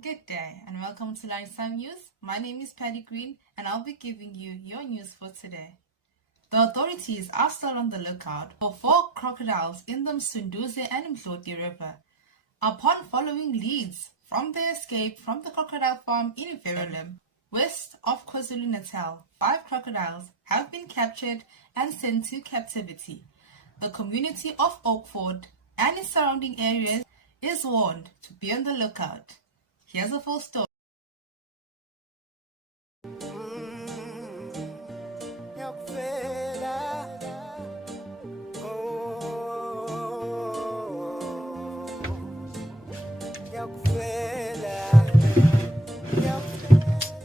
Good day and welcome to Lifetime News. My name is Patty Green and I'll be giving you your news for today. The authorities are still on the lookout for 4 crocodiles in the Msunduzi and Mdloti River. Upon following leads from the escape from the crocodile farm in Verulam, west of KwaZulu-Natal, 5 crocodiles have been captured and sent to captivity. The community of Oakford and its surrounding areas is warned to be on the lookout. Here's a full story.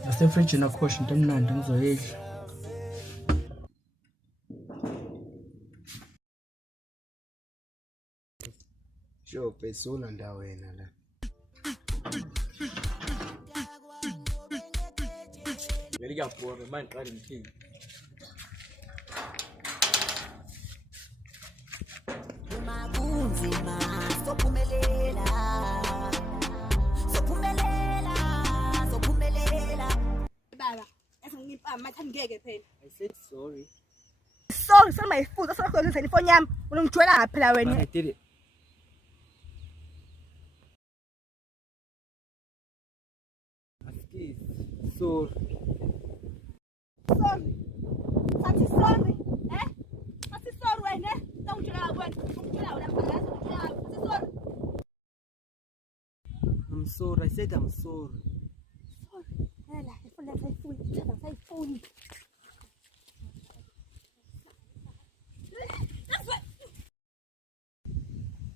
Asefridge nakhosha into emnandi ngizoyidla. Sure, pesona ndaweni la. Ngiyaphuza manje qala ngithini. Kunzima sophumelela baba esingipha mathani ngeke phela. I said sorry. Sorry sama ifuza sokhona ifoni yami unongijwela ngaphi la wena. I did it. Sorry. Sathi sorry. Sathi sorry wena. Ungijwela wena. Ungijwela wena phakathi. Sorry. I'm sorry. I said I'm sorry. Sorry. Hela, ifoni yami sayifuni.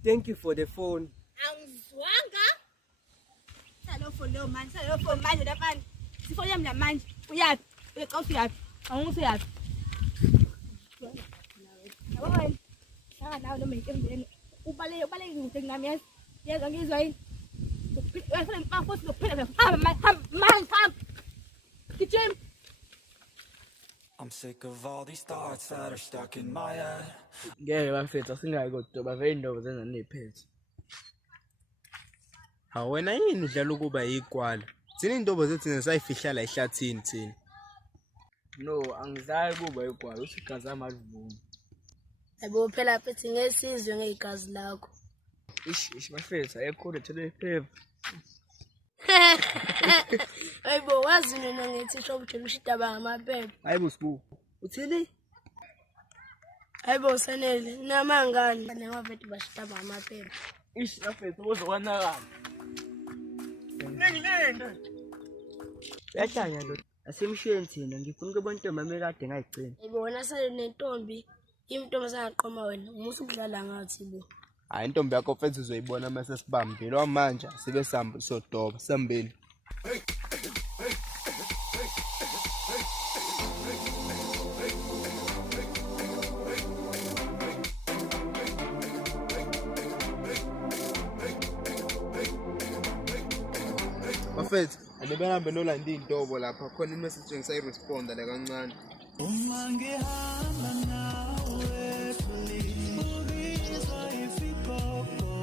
Thank you for the phone. Angizwanga. Salo phone manje lapha. Sifoni yami namanje. Uyapi? Uyaxa uyapi? Awungisuyapi? Yabo wena. Saka nawe noma inkembeni. Ubaleke ngise ngami yeza ngizwa yini? Uyafuna mfafo sizophela hamba. Gijim. I'm sick of all these thoughts that are stuck in my head. Ngeke bafethu singayi kodwa bave indaba zenza neziphethe. Wena yini udlala ukuba yikwala? Thina intombo zethu nesayifihla la ehlathini thina. No, angizayi kuba igwala uthi igazi amalivumi. Yabo phela phethi ngesizwe ngegazi lakho. Ish bafethu ayekhona thele phepha. Hayibo wazi nina ngithi sho ukuthi ushidaba ngamaphepha. Hayibo sibu. Uthini? Hayibo sanele namangani nengaveti bashidaba ngamaphepha. Ish bafethu uzokwanakala. Nengilenda. Yahlanya lo. Asemshweni thina ngifuna ukubona intombi kade ngayigcina. Hayibo wena sale nentombi intombi sangaqoma wena umusa ukudlala ngathi bo. Hayi intombi yakho mfethu uzoyibona mase sibambile manje sibe sihamba sodoba sambeni. Bafethu anebehambe nolanda intobo lapha khona imessage ngisayirespond la kancane. Uma ngihamba nawe ubizwa ifikoko.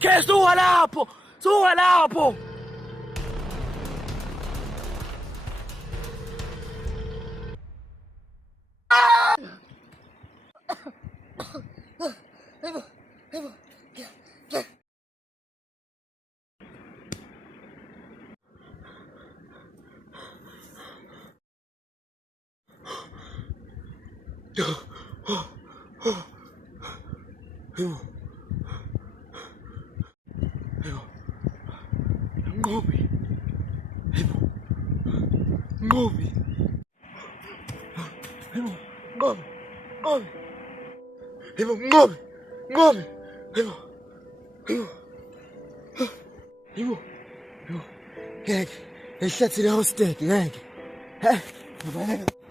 Ke suka lapho. Ngobi. Ehlathile hosted ngeke. He, ngobaleka.